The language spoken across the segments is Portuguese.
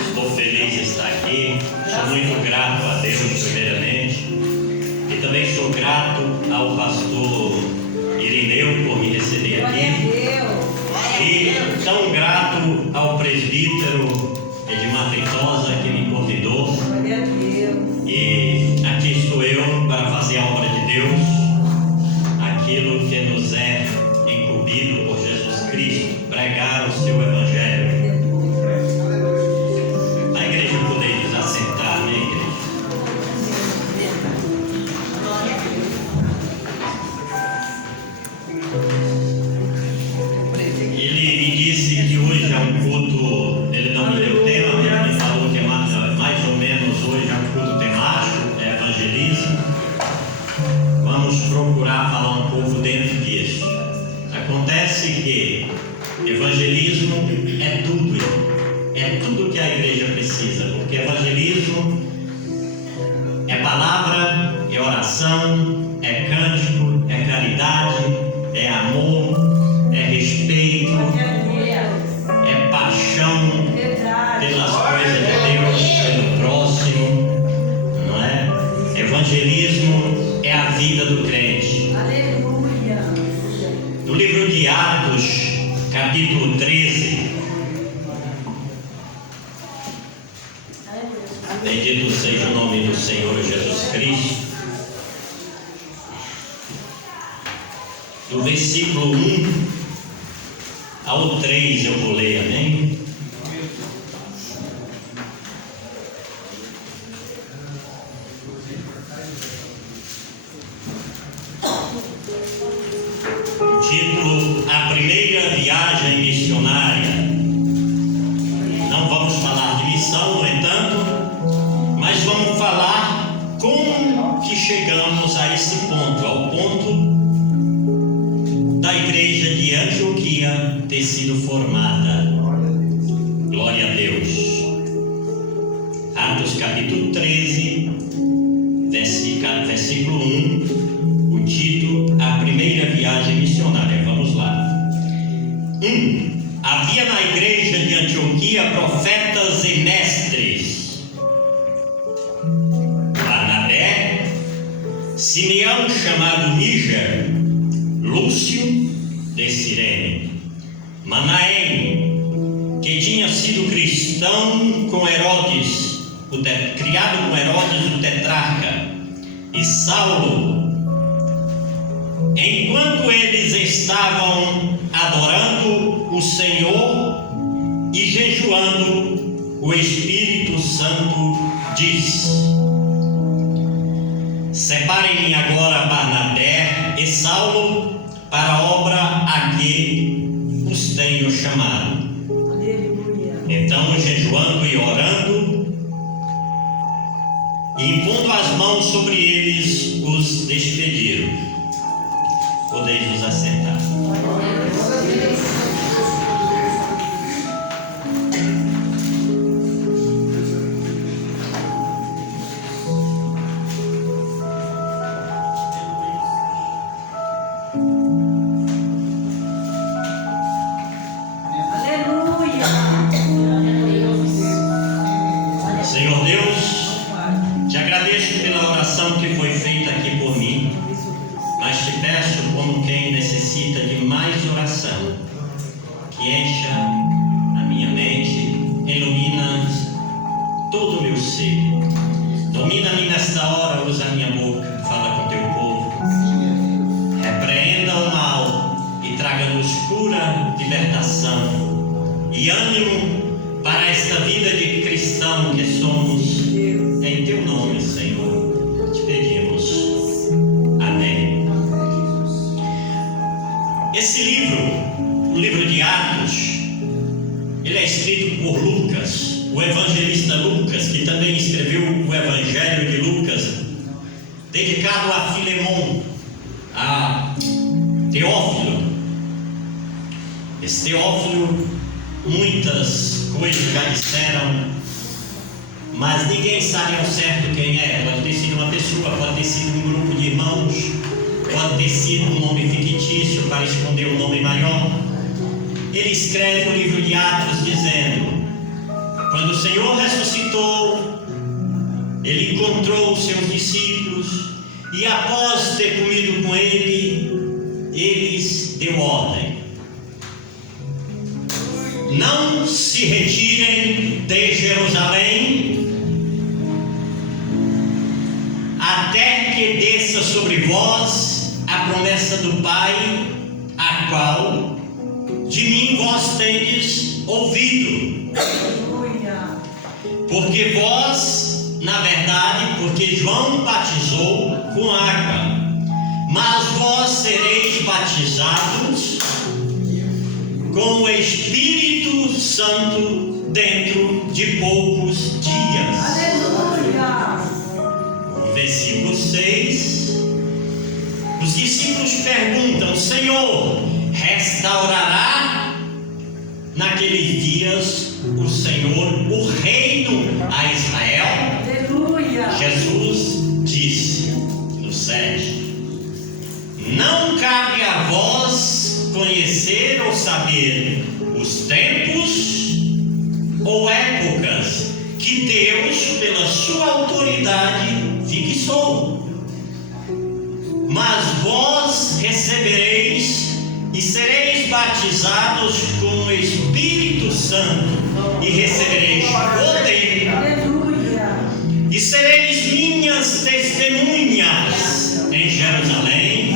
Estou feliz de estar aqui. Sou muito grato a Deus, primeiramente. E também sou grato ao pastor Irineu por me receber aqui. E tão grato ao presbítero Edmar Feitosa que me convidou. E aqui estou eu para fazer a obra de Deus, aquilo que nos é incumbido por Jesus Cristo, pregar o seu Evangelho. A igreja poderia nos assentar, né, igreja? Ele me disse que hoje é um culto, ele não me deu tema, ele me falou que é mais ou menos hoje é um culto temático, é evangelismo. Vamos procurar falar um pouco dentro disso. Acontece que evangelismo é tudo que a igreja precisa, porque evangelismo é palavra, é oração, é cântico, é caridade, é amor, é respeito, é paixão pelas coisas de Deus, pelo próximo, não é? Evangelismo é a vida do crente. No livro de Atos, capítulo 13, bendito seja o nome do Senhor Jesus Cristo. Do versículo 1 ao 3 eu vou ler, amém? Título: A Primeira Viagem Missionária. Não vamos falar de missão, no entanto, mas vamos falar como que chegamos a esse ponto, ao ponto da igreja de Antioquia ter sido formada. Glória a Deus. Atos capítulo 13, versículo 1, o título: A Primeira Viagem Missionária. Vamos lá. 1. Havia na igreja de Antioquia profetas e mestres: Barnabé, Simeão chamado Níger, Lúcio de Cirene, Manaém, que tinha sido cristão com Herodes, criado com Herodes o tetrarca, e Saulo. Enquanto eles estavam adorando o Senhor e jejuando, o Espírito Santo disse: Separem-me agora Barnabé e Saulo para a obra a que os tenho chamado. Então, jejuando e orando, e impondo as mãos sobre eles, os despediram. Podeis nos assentar. Senhor Deus, te agradeço pela oração que foi feita aqui por mim, mas te peço, como quem necessita de mais oração, que encha a minha mente, ilumina todo o meu ser. Domina-me nesta hora, usa a minha boca, fala com teu povo. Repreenda o mal e traga-nos cura, libertação e ânimo para esta vida de cristão que somos. Em teu nome, Senhor, te pedimos. Amém. Esse livro, o livro de Atos, ele é escrito por Lucas, o evangelista Lucas, que também escreveu o Evangelho de Lucas, dedicado a Filemon, a Teófilo. Esse Teófilo, muitas coisas já disseram, mas ninguém sabe ao certo quem é. Pode ter sido uma pessoa, pode ter sido um grupo de irmãos, pode ter sido um nome fictício para esconder um nome maior. Ele escreve o livro de Atos dizendo: Quando o Senhor ressuscitou, Ele encontrou os seus discípulos e após ter comido com eles deu ordem: não se retirem de Jerusalém até que desça sobre vós a promessa do Pai, a qual de mim vós tendes ouvido. Porque vós, na verdade, porque João batizou com água, mas vós sereis batizados com o Espírito Santo dentro de poucos dias. Aleluia. Versículo 6. Os discípulos perguntam: Senhor, restaurará naqueles dias o Senhor o reino a Israel? Aleluia. Jesus disse no 7: não cabe a vós conhecer ou saber os tempos ou épocas que Deus, pela sua autoridade, fixou. Mas vós recebereis e sereis batizados com o Espírito Santo, e recebereis poder, e sereis minhas testemunhas em Jerusalém,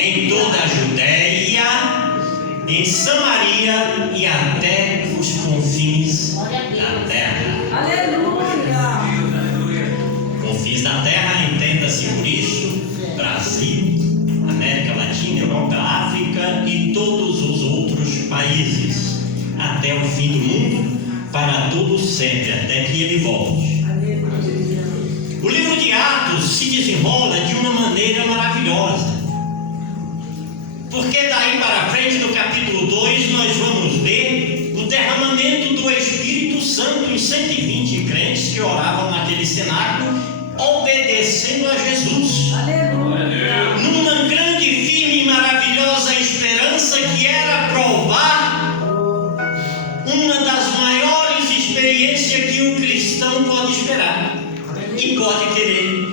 em toda a Judéia, em Samaria e até os confins da terra. Aleluia! Confins da terra, entenda-se por isso Brasil, América Latina, Europa, África e todos os outros países, até o fim do mundo, para todo sempre, até que ele volte. O livro de Atos se desenrola de uma maneira maravilhosa, porque daí para frente, no capítulo 2, nós vamos ver o derramamento do Espírito Santo em 120 crentes que oravam naquele cenáculo, obedecendo a Jesus. Aleluia. Numa grande, firme e maravilhosa esperança que era provar uma das maiores experiências que o cristão pode esperar e pode querer,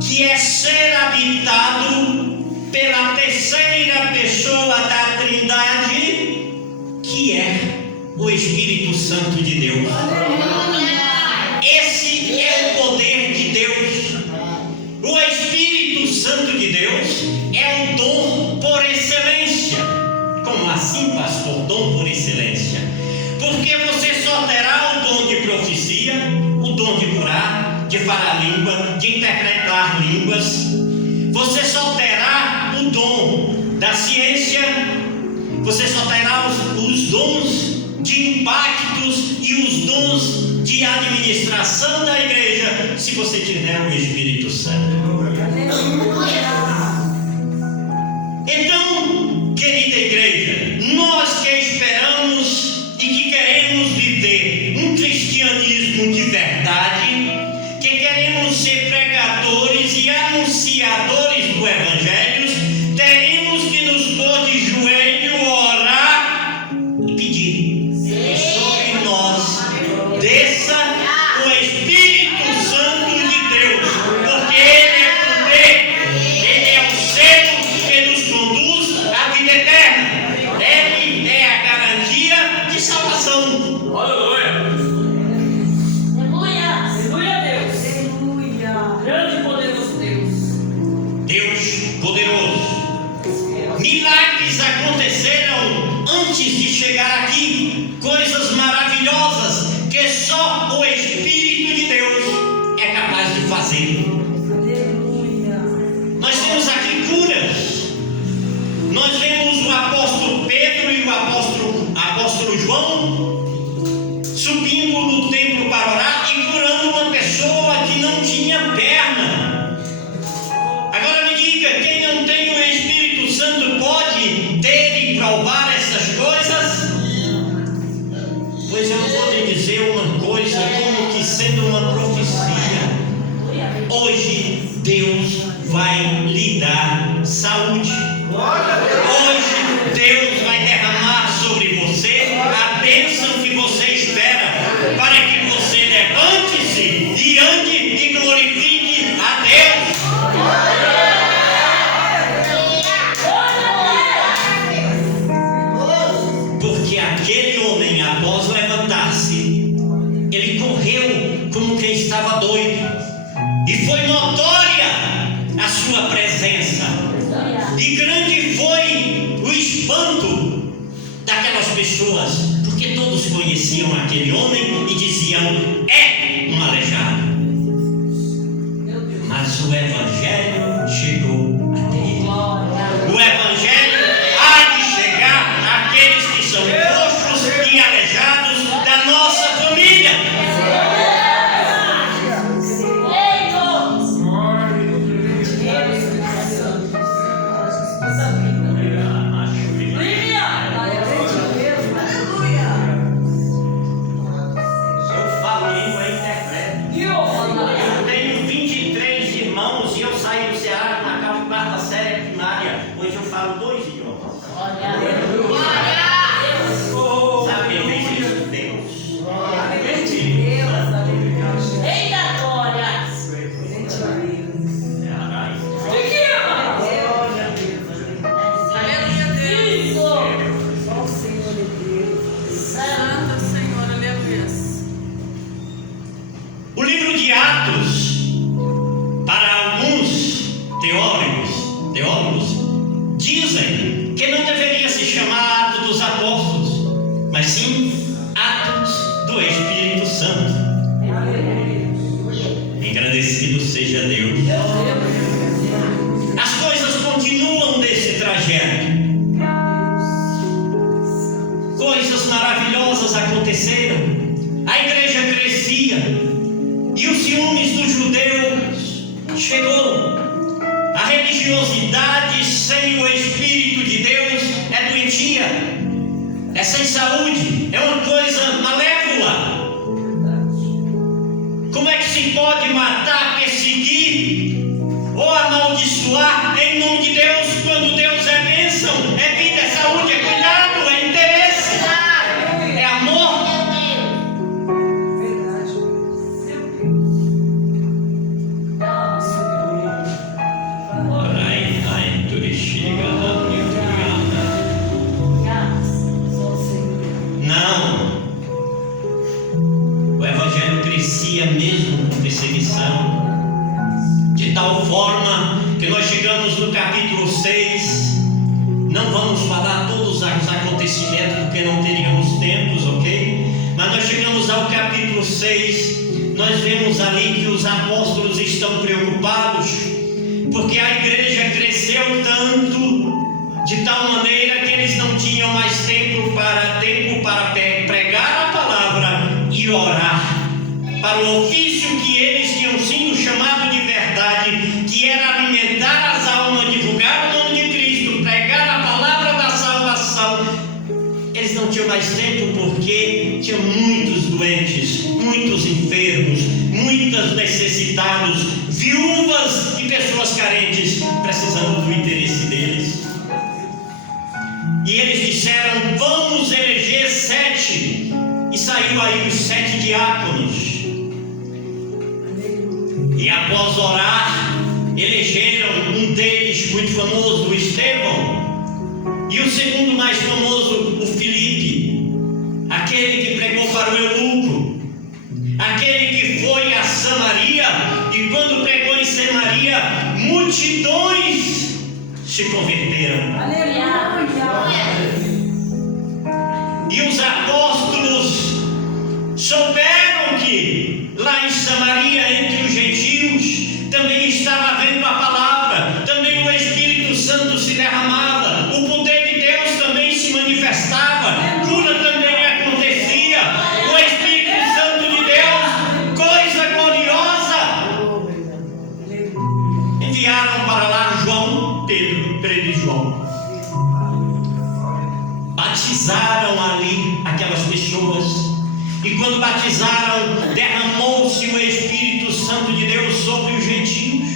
que é ser habitado pela terceira pessoa da Trindade, que é o Espírito Santo de Deus. Esse é o poder de Deus. O Espírito Santo de Deus é um dom por excelência. Como assim, pastor? Dom por excelência. Porque você só terá o dom de profecia, o dom de curar, de falar língua, de interpretar línguas. Você só terá o dom da ciência. Você só terá os dons de impactos e os dons de administração da igreja, se você tiver o Espírito Santo. Então, querida igreja, nós que esperamos e que queremos viver um cristianismo de verdade, que queremos ser pregadores e anunciadores do Evangelho, teremos que nos pôr de joelho, orar e pedir sobre nós desça o Espírito Santo de Deus, porque Ele é poder, Ele é o selo que nos conduz à vida eterna, Ele é a garantia de salvação. Aleluia! Aleluia, Deus! Aleluia! Grande e poderoso Deus! Deus poderoso! Milagres aconteceram antes de chegar aqui, coisas maravilhosas que só o Espírito de Deus é capaz de fazer. Aleluia. Nós temos aqui curas. Nós vemos o apóstolo Pedro e o apóstolo João subindo no templo para orar e curando uma pessoa que não tinha perna. Agora me diga, quem não tem o Espírito Santo pode ter e provar essas coisas? Pois eu vou lhe dizer uma coisa, como que sendo uma profecia, hoje Deus vai lhe dar saúde. Hoje Deus vai derramar sobre você a bênção que você espera. 18. E foi notória a sua presença. E grande foi o espanto daquelas pessoas, porque todos conheciam aquele homem e diziam: é um aleijado. Mas o Evangelho chegou até ele. O Evangelho há de chegar àqueles que são coxos e aleijados da nossa família. Dizem que não deveria se chamar Atos dos Apóstolos, mas sim Atos do Espírito Santo. Engrandecido seja Deus. As coisas continuam nesse trajeto. Coisas maravilhosas aconteceram. A igreja crescia e os ciúmes dos judeus chegou. A religiosidade sem o Espírito de Deus é doentia, é sem saúde, é uma coisa malévola. Como é que se pode matar, perseguir ou amaldiçoar em nome de Deus, quando Deus é bênção, é vida, é saúde, é cuidado, é interesse, é amor? Não, o Evangelho crescia mesmo com perseguição, de tal forma que nós chegamos no capítulo 6. Não vamos falar todos os acontecimentos porque não teríamos tempos, ok? Mas nós chegamos ao capítulo 6, nós vemos ali que os apóstolos estão preocupados, porque a igreja cresceu tanto, de tal maneira que eles não tinham mais tempo para pregar a palavra e orar para o ofício que eles tinham sido chamados de verdade, que era alimentar as almas, divulgar o nome de Cristo, pregar a palavra da salvação. Eles não tinham mais tempo porque tinham muitos doentes, muitos enfermos, muitos necessitados, viúvas e pessoas carentes precisando do interesse deles. E eles disseram: vamos eleger 7. E saiu aí os 7 diáconos. E após orar, elegeram um deles muito famoso, o Estevão. E o segundo mais famoso, o Filipe. Aquele que pregou para o eunuco. Aquele que foi a Samaria. E quando pregou em Samaria, multidões se converteram. E os apóstolos souberam que lá em Samaria, entre os gentios, também estava havendo a palavra, também o Espírito Santo se derramava, o poder de Deus também se manifestava, cura também acontecia, o Espírito Santo de Deus, coisa gloriosa. Enviaram para lá João, Pedro e João. Batizaram ali aquelas pessoas. E quando batizaram, derramou-se o Espírito Santo de Deus sobre os gentios.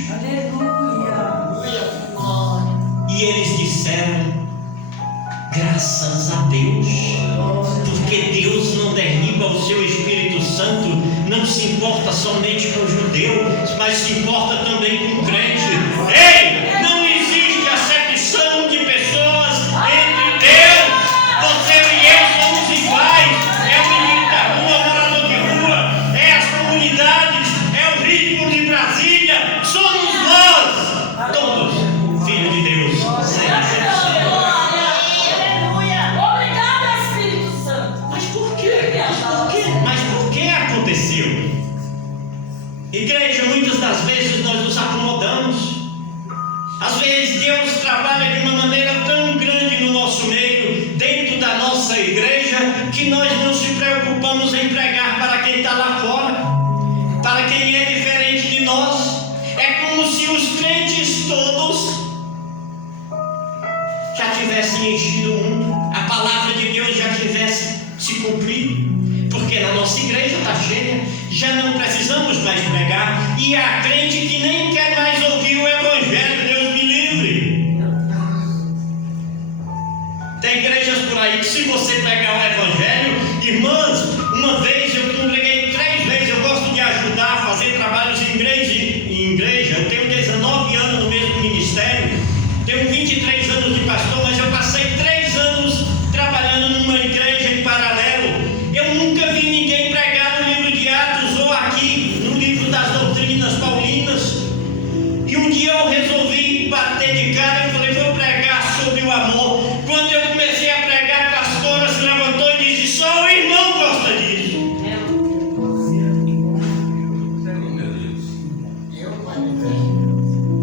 E eles disseram: graças a Deus, porque Deus não derriba o seu Espírito Santo, não se importa somente com o judeu, mas se importa também com o crente. Ei, não existe acepção de pessoas entre Deus. Você e eu somos iguais. É o menino da rua, morador de rua, é as comunidades, é o rico. muitas das vezes nós nos acomodamos. Às vezes Deus trabalha de uma maneira tão grande no nosso meio, dentro da nossa igreja, que nós não se preocupamos em pregar para quem está lá fora, para quem é diferente de nós. É como se os crentes todos já tivessem enchido o mundo, a palavra de Deus já tivesse se cumprido, porque na nossa igreja está cheia, já não precisamos mais pregar, e há crente que nem quer mais ouvir o Evangelho. Deus me livre. Tem igrejas por aí que, se você pregar o Evangelho, irmãs, uma vez eu congreguei 3 vezes, eu gosto de ajudar a fazer trabalhos em igreja, eu tenho 19 anos no mesmo ministério, tenho 23 anos de pastor, mas eu passei 3 anos trabalhando numa igreja em paralelo. Eu nunca vi ninguém pregar no livro de Atos ou aqui no livro das doutrinas paulinas. E um dia eu resolvi bater de cara, eu falei, vou pregar sobre o amor. Quando eu comecei a pregar, a pastora se levantou e disse, só o irmão gosta disso.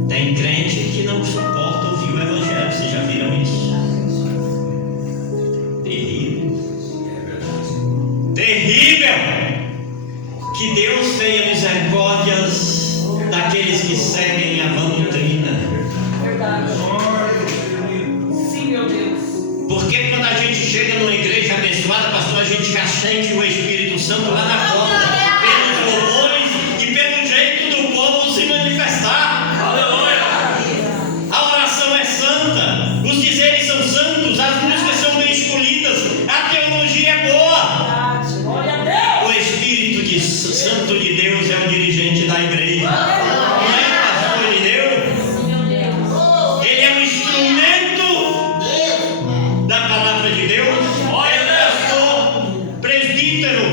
Tem crente que não suporta ouvir o Evangelho, vocês já viram isso? Terrível. Terrível. Que Deus tenha misericórdias daqueles que seguem a vã doutrina. Verdade. Sim, meu Deus. Porque quando a gente chega numa igreja abençoada, pastor, a gente já sente o Espírito Santo lá na porta, pelos louvores e pelo jeito do povo se manifestar. Aleluia! A oração é santa, os dizeres são santos, as músicas são bem escolhidas, a teologia é boa. Glória a Deus. O Espírito Santo de Deus é o dirigente da igreja. Não é o pastor de Deus? Ele é um instrumento da palavra de Deus. Olha, pastor, presbítero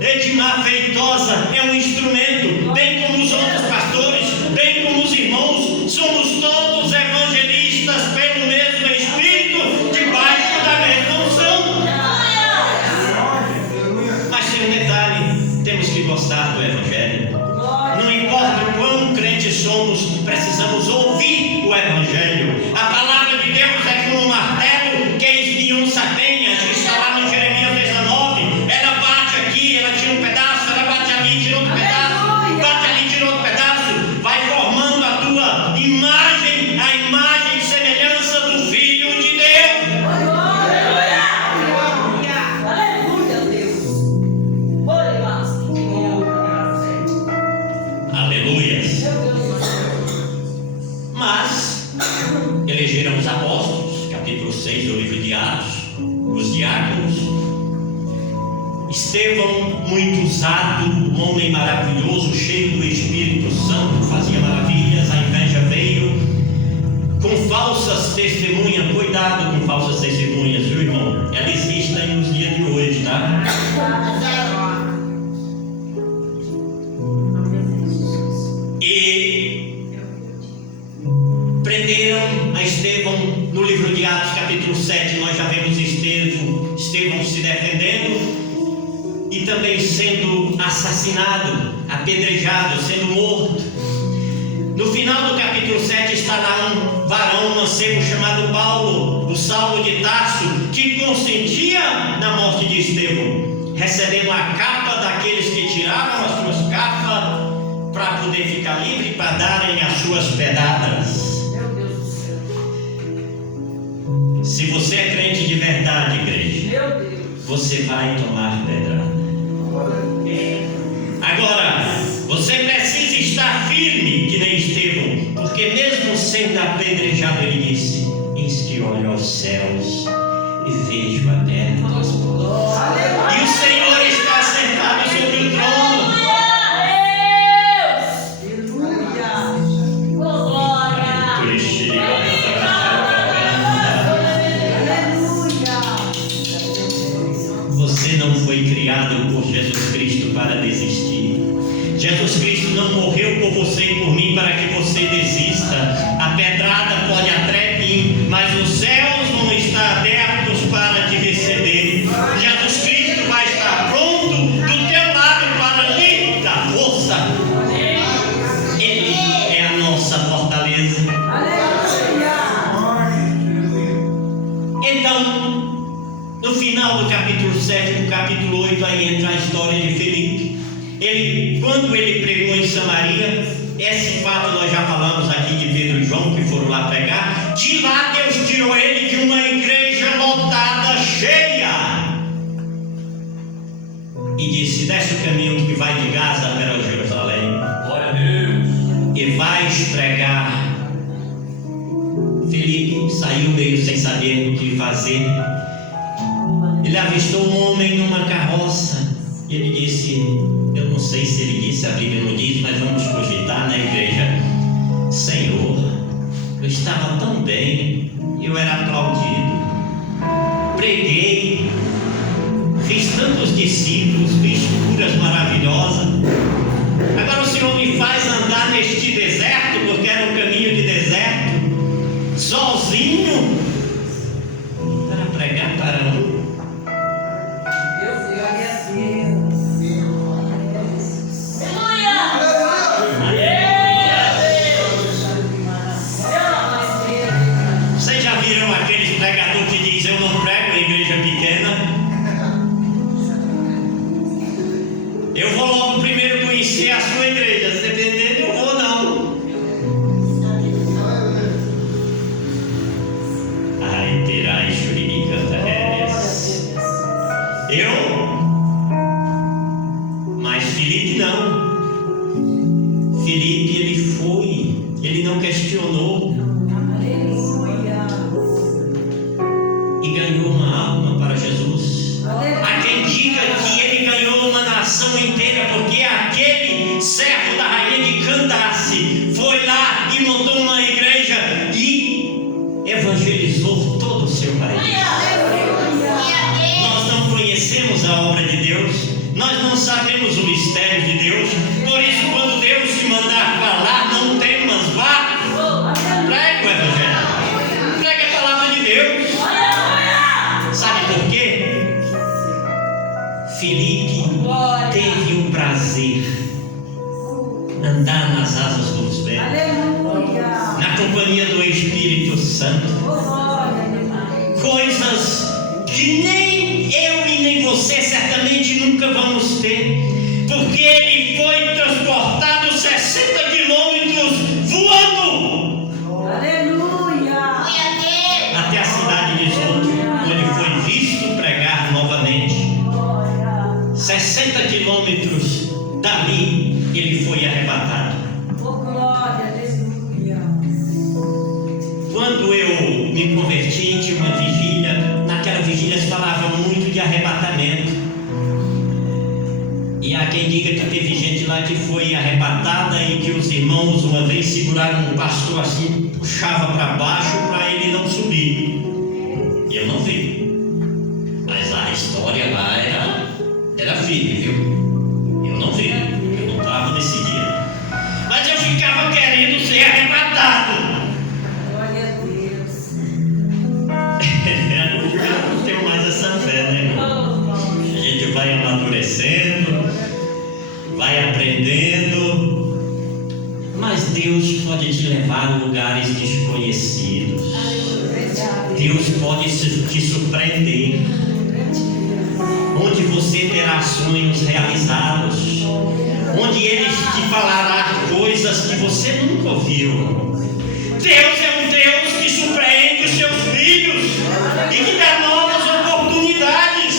Edmar Feitosa é um instrumento, bem como os outros pastores, bem como os irmãos. Somos todos evangelistas pelo mesmo Espírito, debaixo da mesma unção. Mas tem um detalhe: temos que gostar do Evangelho. Não importa o quão crentes somos, precisamos ouvir o Evangelho. A palavra de Deus é como um martelo que esmiuça a penha, que está lá no Jeremias 19. Ela bate aqui, ela tira um pedaço, ela bate ali, tira outro pedaço, bate ali, tira outro pedaço, vai formando a tua imagem, a imagem e semelhança do Filho de Deus. Aleluia, Deus. Aleluias. Meu Deus. Mas elegeram os apóstolos, capítulo 6 do livro de Atos, os diáconos. Estevão, muito usado, um homem maravilhoso, cheio do Espírito Santo, fazia maravilhas. A inveja veio com falsas testemunhas. Cuidado com falsas testemunhas, viu, irmão? Elas existem nos dias de hoje, tá? E prenderam a Estevão. No livro de Atos, capítulo 7, nós já vemos Estevão se defendendo e também sendo assassinado, apedrejado, sendo morto. No final do capítulo 7 está lá um varão, um mancebo chamado Paulo, o Saulo de Tarso, que consentia na morte de Estevão, recebendo a capa daqueles que tiravam as suas capas para poder ficar livre, para darem as suas pedradas. Meu Deus do céu. Se você é crente de verdade, igreja, Meu Deus. você vai tomar pedrada. Agora, você precisa estar firme que nem Estevão, porque mesmo sendo apedrejado, ele disse: eis que olho aos céus e vejo a terra. E o Senhor está sentado sobre o trono. Você não foi criado por Jesus Cristo para desistir. Jesus Cristo não morreu por você e por mim para que você desista. A pedrada pode até vir, mas os céus vão estar abertos para te receber. Jesus Cristo vai estar pronto do teu lado para lhe dar força. 7, capítulo 8, aí entra a história de Filipe. Quando ele pregou em Samaria, esse fato nós já falamos aqui de Pedro e João que foram lá pregar. De lá Deus tirou ele de uma igreja lotada, cheia, e disse: desce o caminho que vai de Gaza para Jerusalém. Glória a Deus. E vais pregar. Filipe saiu meio sem saber o que fazer. Ele avistou um homem numa carroça. E ele disse, eu não sei se ele disse, a Bíblia não diz, mas vamos cogitar na igreja: Senhor, eu estava tão bem, eu era aplaudido, preguei, fiz tantos discípulos, fiz curas maravilhosas. Agora o Senhor me faz andar neste deserto, porque era um caminho de deserto, sozinho, para pregar para um. Vocês já viram aqueles pregadores que dizem: eu não prego em igreja pequena? Eu vou logo primeiro conhecer a sua igreja, se dependendo eu vou não. Ai, terá churirica réis. Mas Filipe não. Filipe ele foi, ele não questionou. E ganhou uma alma para Jesus. Há quem diga que ele ganhou uma nação inteira, porque aquele servo da rainha de Candace foi lá e montou uma igreja e evangelizou todo o seu país. Nós não conhecemos a obra de Deus, nós não sabemos o mistério de Deus. Por isso, quando Deus te mandar falar, não temas, vá, pregue o evangelho, pregue a palavra de Deus. Sabe por quê? Filipe teve o prazer de andar nas asas dos ventos, na companhia do Espírito Santo, coisas que nem eu e nem você certamente nunca vamos ter, porque ele foi transportado 60 quilômetros voando até a cidade de Zoto, onde foi visto pregar novamente. 60 quilômetros dali ele foi arrebatado. Quando eu me converti, tinha uma vigília. Naquela vigília se falava muito de arrebatamento. E há quem diga que teve gente lá que foi arrebatada e que os irmãos uma vez seguraram um pastor assim, puxava para baixo para ele não subir. Eu não vi, mas a história lá era firme, viu? Eu não vi, eu não estava nesse dia, mas eu ficava querendo ser arrebatado. Eu não tenho mais essa fé, né, irmão? A gente vai amadurecendo, vai aprendendo, mas Deus pode te levar a lugares desconhecidos. Deus pode te surpreender, onde você terá sonhos realizados, onde Ele te falará coisas que você nunca ouviu. Deus é um Deus que surpreende os seus filhos e que dá novas oportunidades.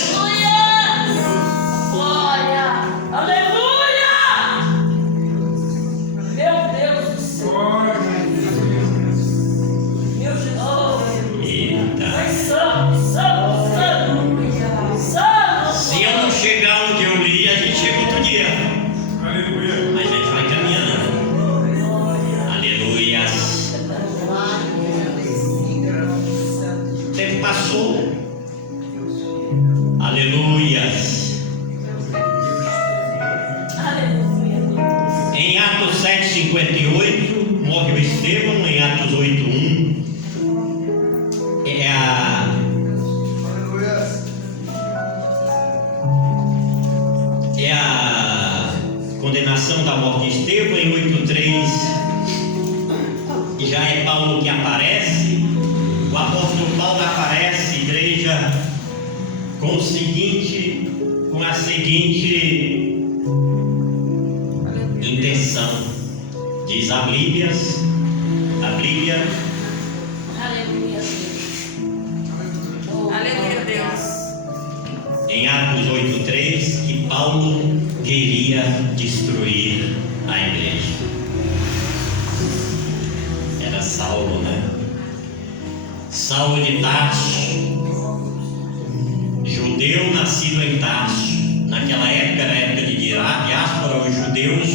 Se eu não chegar onde eu li, a gente chega outro dia. Aleluia. Mas a gente vai caminhando. Aleluias. O tempo passou. Aleluias. Em Atos 7:58, morre o Estevão. Em Atos 8:1, é a condenação da morte de Estevão. Em 8:3 já é Paulo que aparece. O apóstolo Paulo aparece, igreja, com o seguinte com a seguinte intenção. Diz a Bíblia, Aleluia. Aleluia, Deus. em Atos 8:3, que Paulo queria destruir a igreja. Era Saulo, né? Saulo de Tarso, judeu nascido em Tarso. Naquela época, era a época de diáspora, os judeus,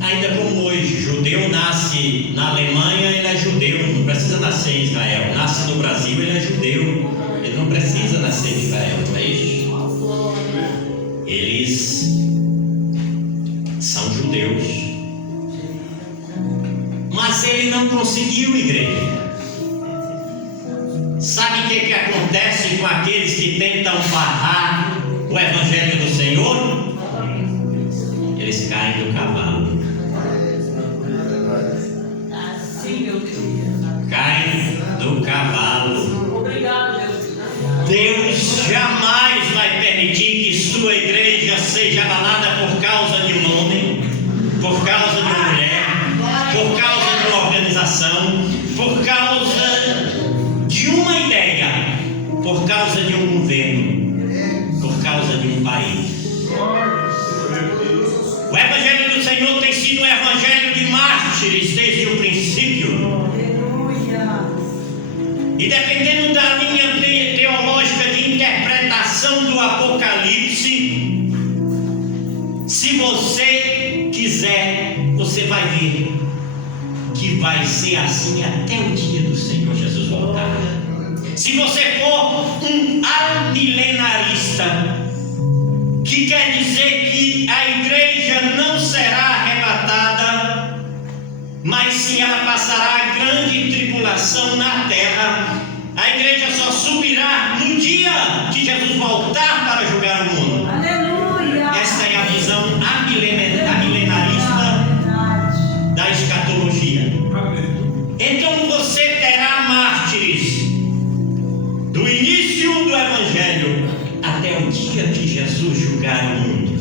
ainda como hoje, judeu nasce na Alemanha, ele é judeu, não precisa nascer em Israel. Nasce no Brasil, ele é judeu, ele não precisa nascer em Israel, não é isso? Eles são judeus, mas ele não conseguiu, igreja. Sabe o que acontece com aqueles que tentam barrar o Evangelho do Senhor? Eles caem do cavalo. Sim, meu Deus. Caem do cavalo. Obrigado, Deus. Deus jamais vai permitir que sua igreja seja abalada por causa de um homem, por causa de uma mulher, por causa de uma organização, por causa de uma ideia, por causa de um governo, por causa de um país. O Evangelho do Senhor tem sido um evangelho de mártires desde o princípio. E dependendo da linha teológica de interpretação do Apocalipse, se você quiser, você vai ver que vai ser assim até o dia do Senhor Jesus voltar. Se você for um amilenarista, que quer dizer que a igreja não será arrebatada, mas sim ela passará a grande tribulação na terra. A igreja só subirá no dia que Jesus voltar para julgar o mundo. Aleluia. Esta é a visão amilenarista da escatologia. Então você terá mártires do início do Evangelho até o dia que Jesus julgar o mundo.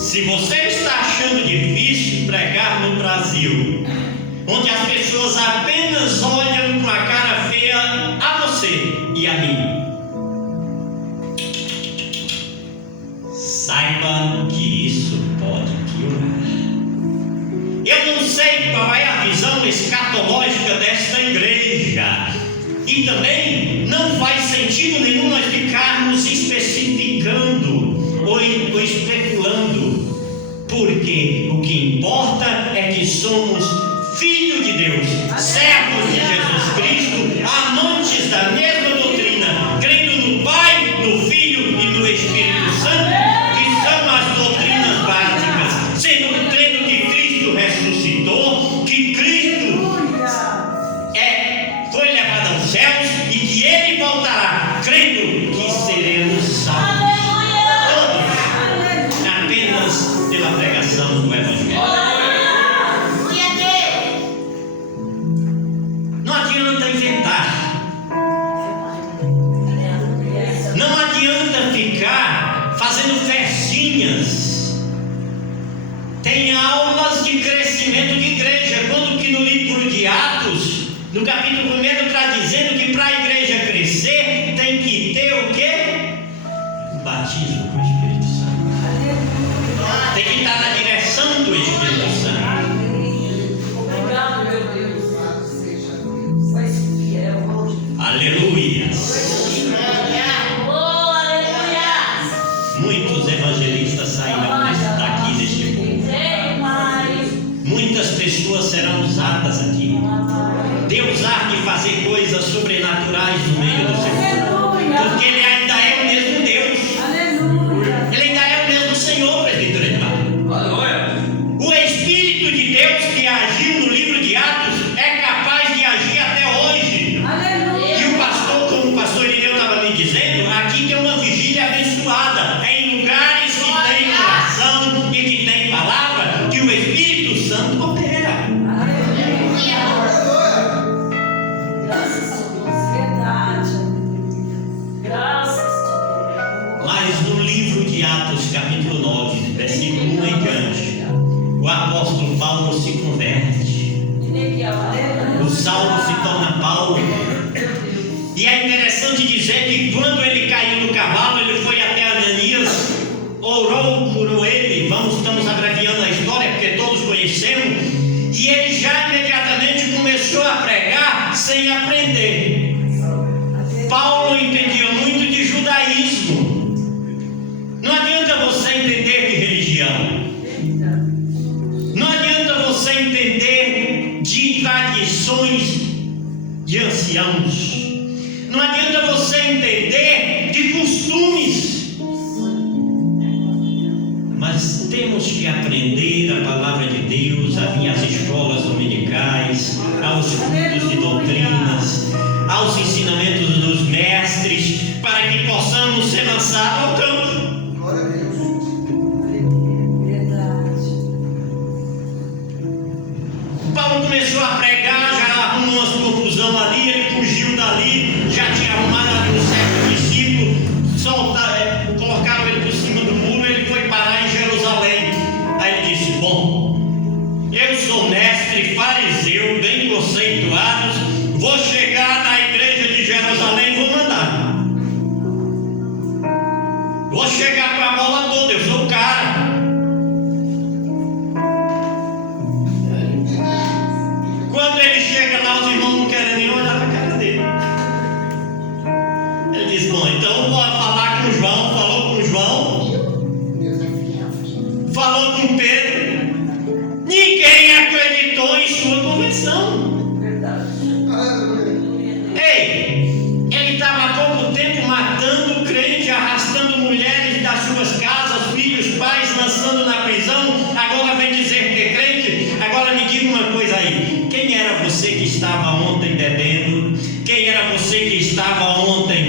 Se você está achando difícil pregar no Brasil, onde as pessoas apenas olham com a cara feia a você e a mim, saiba que isso pode piorar. Eu não sei qual é a visão escatológica desta igreja, e também não faz sentido nenhum nós ficarmos especificando ou especulando, porque o que importa é que somos filhos de Deus, servos de Jesus Cristo, amantes da mesma doutrina, crendo no Pai, no Filho e no Espírito Santo, que são as doutrinas básicas, sendo crendo que Cristo ressuscitou, que Cristo foi levado aos céus e que Ele voltará, crendo que seremos salvos. Todos, apenas pela pregação do Evangelho. Não adianta inventar. Não adianta ficar fazendo festinhas. Tem aulas de crescimento de igreja, quando que no livro de Atos, no capítulo 1, está dizendo que para a igreja crescer tem que ter o quê? O batismo com o Espírito Santo. Tem que estar na direção do Espírito Santo. Obrigado, meu Deus. Vai ser fiel. Aleluia. Oh, aleluia. Muitos evangelistas sairão daqui deste mundo. Muitas pessoas serão usadas aqui. Deus há de fazer coisas sobrenaturais no meio do seu povo, porque Ele ainda é o mesmo Deus. Ele ainda é o mesmo Senhor, presbítero Edvaldo. O Espírito de Deus que agiu no livro de Atos é capaz de agir até hoje. E o pastor, como o pastor Irineu estava me dizendo, aqui tem uma vigília abençoada. É em lugares que tem oração e que tem palavra que o Espírito Santo opera. Graças a Deus, verdade. Atos capítulo 9, versículo 1 em diante, o apóstolo Paulo se converte. O Saulo se torna Paulo. E é interessante dizer que quando ele caiu no cavalo, ele foi até Ananias, orou por ele. Estamos abreviando a história porque todos conhecemos. E ele já imediatamente começou a pregar sem aprender. Paulo entendia muito de judaísmo. Não adianta você entender de religião. Não adianta você entender de tradições de anciãos. Não adianta você entender de costumes. Mas temos que aprender a palavra de Deus, a vir às escolas dominicais, aos cultos de doutrinas, aos ensinamentos dos mestres, para que possamos ser lançados ao campo. Glória a Deus. Paulo começou a pregar, já arrumou umas confusão ali, ele fugiu dali, já tinha arrumado ali um certo discípulo, colocaram ele por cima do muro, ele foi parar em Jerusalém. Aí ele disse: bom, eu sou mestre fariseu, bem conceituado, vou chegar na igreja de Jerusalém e vou mandar. Vou chegar com a bola toda, eu sou o cara. Quando ele chega lá, os irmãos não querem nem olhar para a cara dele. Ele diz: bom, então vou falar com João. Falou com João, falou com Pedro. Ninguém acreditou em sua conversão. Ei, ele estava há pouco tempo matando crente, arrastando mulheres das suas casas, filhos, pais, lançando na prisão. Agora vem dizer que é crente. Agora me diga uma coisa aí: quem era você que estava ontem bebendo? Quem era você que estava ontem